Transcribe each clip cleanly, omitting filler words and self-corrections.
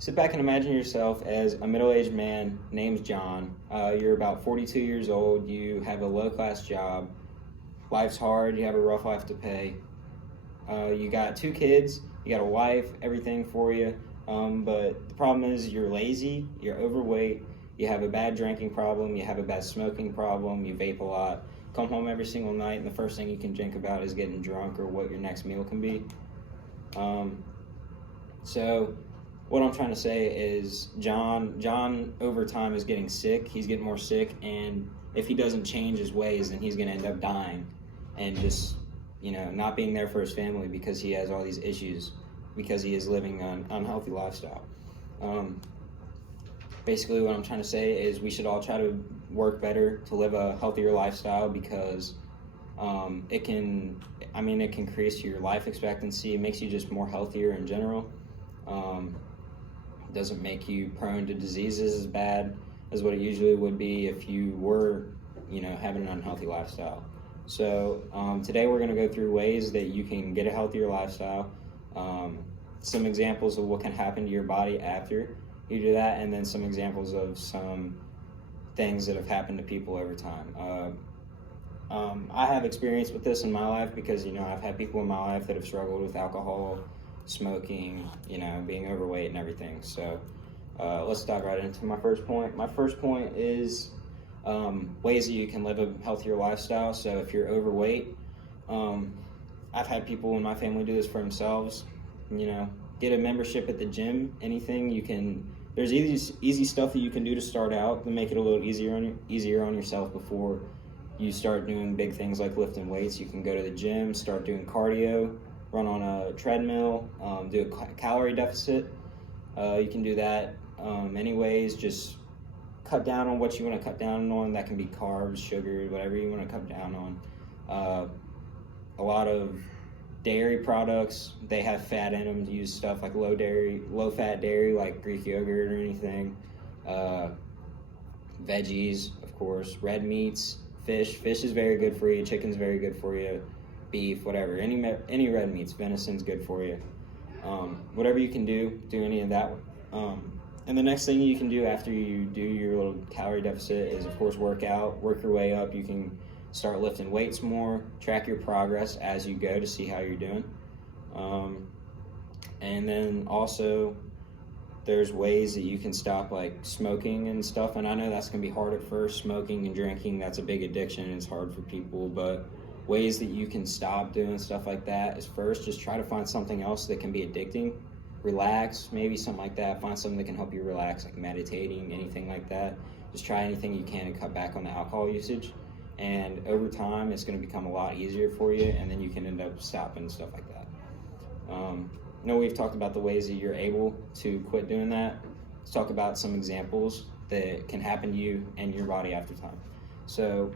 Sit back and imagine yourself as a middle-aged man named John. You're about 42 years old. You have a low-class job. Life's hard. You have a rough life to pay. You got 2 kids. You got a wife. Everything for you. But the problem is you're lazy. You're overweight. You have a bad drinking problem. You have a bad smoking problem. You vape a lot. Come home every single night, and the first thing you can think about is getting drunk or what your next meal can be. So what I'm trying to say is John over time is getting sick. He's getting more sick, and if he doesn't change his ways, then he's going to end up dying and just, not being there for his family because he has all these issues because he is living an unhealthy lifestyle. Basically what I'm trying to say is we should all try to work better to live a healthier lifestyle because it can increase your life expectancy. It makes you just more healthier in general. Doesn't make you prone to diseases as bad as what it usually would be if you were, having an unhealthy lifestyle. So today we're going to go through ways that you can get a healthier lifestyle, some examples of what can happen to your body after you do that, and then some examples of some things that have happened to people over time. I have experience with this in my life because, I've had people in my life that have struggled with alcohol, smoking, being overweight and everything. So let's dive right into my first point. My first point is ways that you can live a healthier lifestyle. So if you're overweight, I've had people in my family do this for themselves. Get a membership at the gym. Anything you can. There's easy stuff that you can do to start out to make it a little easier on yourself before you start doing big things like lifting weights. You can go to the gym, start doing cardio, run on a treadmill, do a calorie deficit. You can do that anyways. Just cut down on what you want to cut down on. That can be carbs, sugar, whatever you want to cut down on. A lot of dairy products, they have fat in them. Use stuff like low fat dairy like Greek yogurt or anything. Veggies, of course, red meats, fish is very good for you. Chicken's very good for you. Beef, whatever, any red meats, venison's good for you. Whatever you can do any of that. And the next thing you can do after you do your little calorie deficit is, of course, work your way up. You can start lifting weights more, track your progress as you go to see how you're doing. And then also there's ways that you can stop like smoking and stuff. And I know that's gonna be hard at first. Smoking and drinking, that's a big addiction. It's hard for people, but ways that you can stop doing stuff like that is first, just try to find something else that can be addicting. Relax, maybe something like that. Find something that can help you relax, like meditating, anything like that. Just try anything you can to cut back on the alcohol usage. And over time, it's going to become a lot easier for you, and then you can end up stopping and stuff like that. We've talked about the ways that you're able to quit doing that. Let's talk about some examples that can happen to you and your body after time. So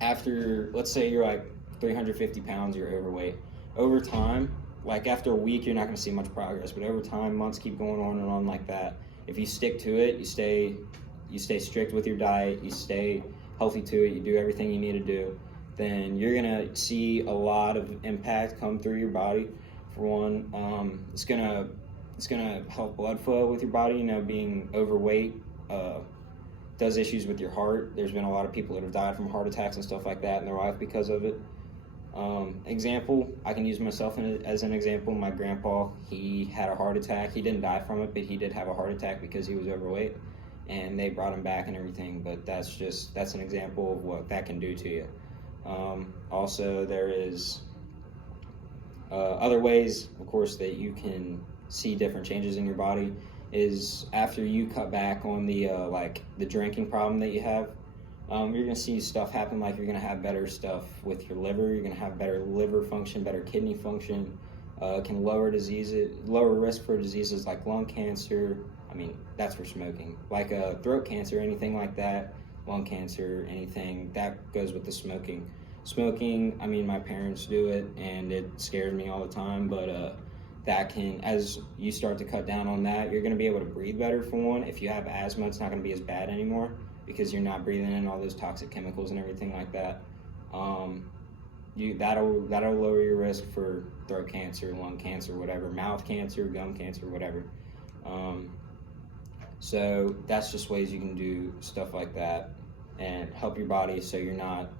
let's say you're like 350 pounds, you're overweight. Over time, like after a week, you're not going to see much progress, but over time, months keep going on and on like that. If you stick to it, you stay strict with your diet, you stay healthy to it, you do everything you need to do, then you're gonna see a lot of impact come through your body. For one, it's gonna help blood flow with your body. Being overweight does issues with your heart. There's been a lot of people that have died from heart attacks and stuff like that in their life because of it. Example, I can use myself as an example. My grandpa, he had a heart attack. He didn't die from it, but he did have a heart attack because he was overweight. And they brought him back and everything, but that's an example of what that can do to you. Also, there is other ways, of course, that you can see different changes in your body is after you cut back on the drinking problem that you have. You're gonna see stuff happen, like you're gonna have better stuff with your liver. You're gonna have better liver function, better kidney function. Can lower risk for diseases like lung cancer. That's for smoking. Like throat cancer, anything like that, lung cancer, anything, that goes with the smoking. Smoking, my parents do it, and it scares me all the time, but that can, as you start to cut down on that, you're going to be able to breathe better, for one. If you have asthma, it's not going to be as bad anymore because you're not breathing in all those toxic chemicals and everything like that. That'll lower your risk for throat cancer, lung cancer, whatever, mouth cancer, gum cancer, whatever. So that's just ways you can do stuff like that and help your body so you're not,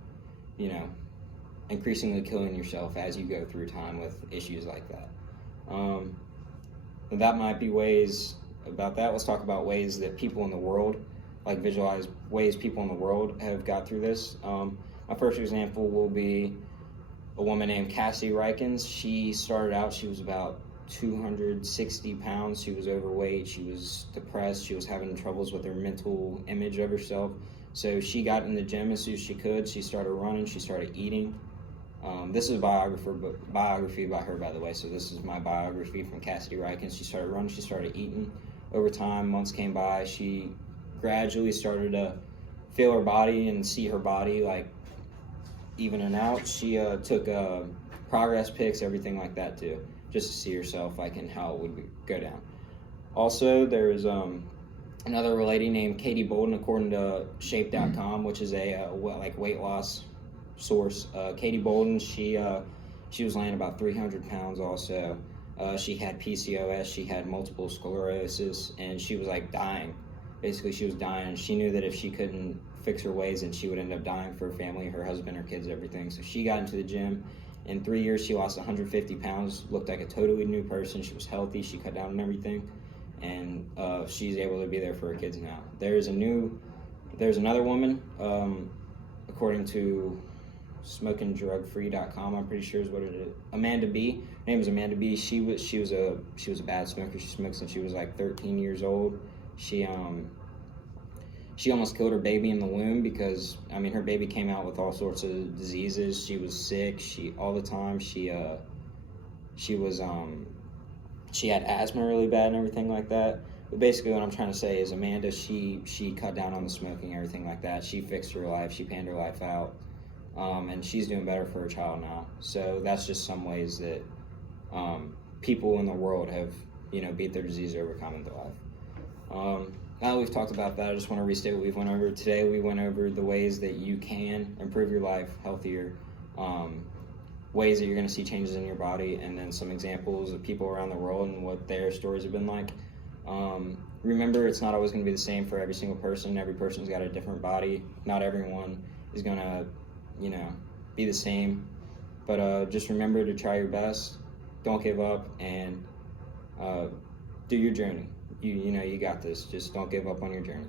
increasingly killing yourself as you go through time with issues like that. And that might be ways about that. Let's talk about ways that people in the world, like visualize ways people in the world have got through this. My first example will be a woman named Cassie Rikens. She started out, she was about 260 pounds. She was overweight. She was depressed. She was having troubles with her mental image of herself. So she got in the gym as soon as she could. She started running. She started eating. This is a biography by her, by the way. So this is my biography from Cassidy Rikens. She started running. She started eating. Over time, months came by. She gradually started to feel her body and see her body like evening out. She took progress pics, everything like that too, just to see herself like and how it would go down. Also, there's another lady named Katie Bolden, according to Shape.com, which is a weight loss source. Katie Bolden, she was laying about 300 pounds. Also, she had PCOS, she had multiple sclerosis, and she was like dying. Basically, she was dying. She knew that if she couldn't fix her ways, then she would end up dying for her family, her husband, her kids, everything. So she got into the gym. In 3 years, she lost 150 pounds, looked like a totally new person. She was healthy. She cut down on everything, and she's able to be there for her kids now. There's another woman, according to SmokingDrugFree.com, I'm pretty sure is what it is. Amanda B. Her name is Amanda B. She was a bad smoker. She smoked since she was like 13 years old. She almost killed her baby in the womb because her baby came out with all sorts of diseases. She was sick. All the time. She had asthma really bad and everything like that. But basically, what I'm trying to say is Amanda, she cut down on the smoking, everything like that. She fixed her life. She panned her life out, and she's doing better for her child now. So that's just some ways that people in the world have beat their disease, overcome their life. Now that we've talked about that, I just want to restate what we've went over today. We went over the ways that you can improve your life, healthier, ways that you're going to see changes in your body, and then some examples of people around the world and what their stories have been like. Remember, it's not always going to be the same for every single person. Every person's got a different body. Not everyone is going to, be the same. But just remember to try your best. Don't give up, and do your journey. You got this. Just don't give up on your journey.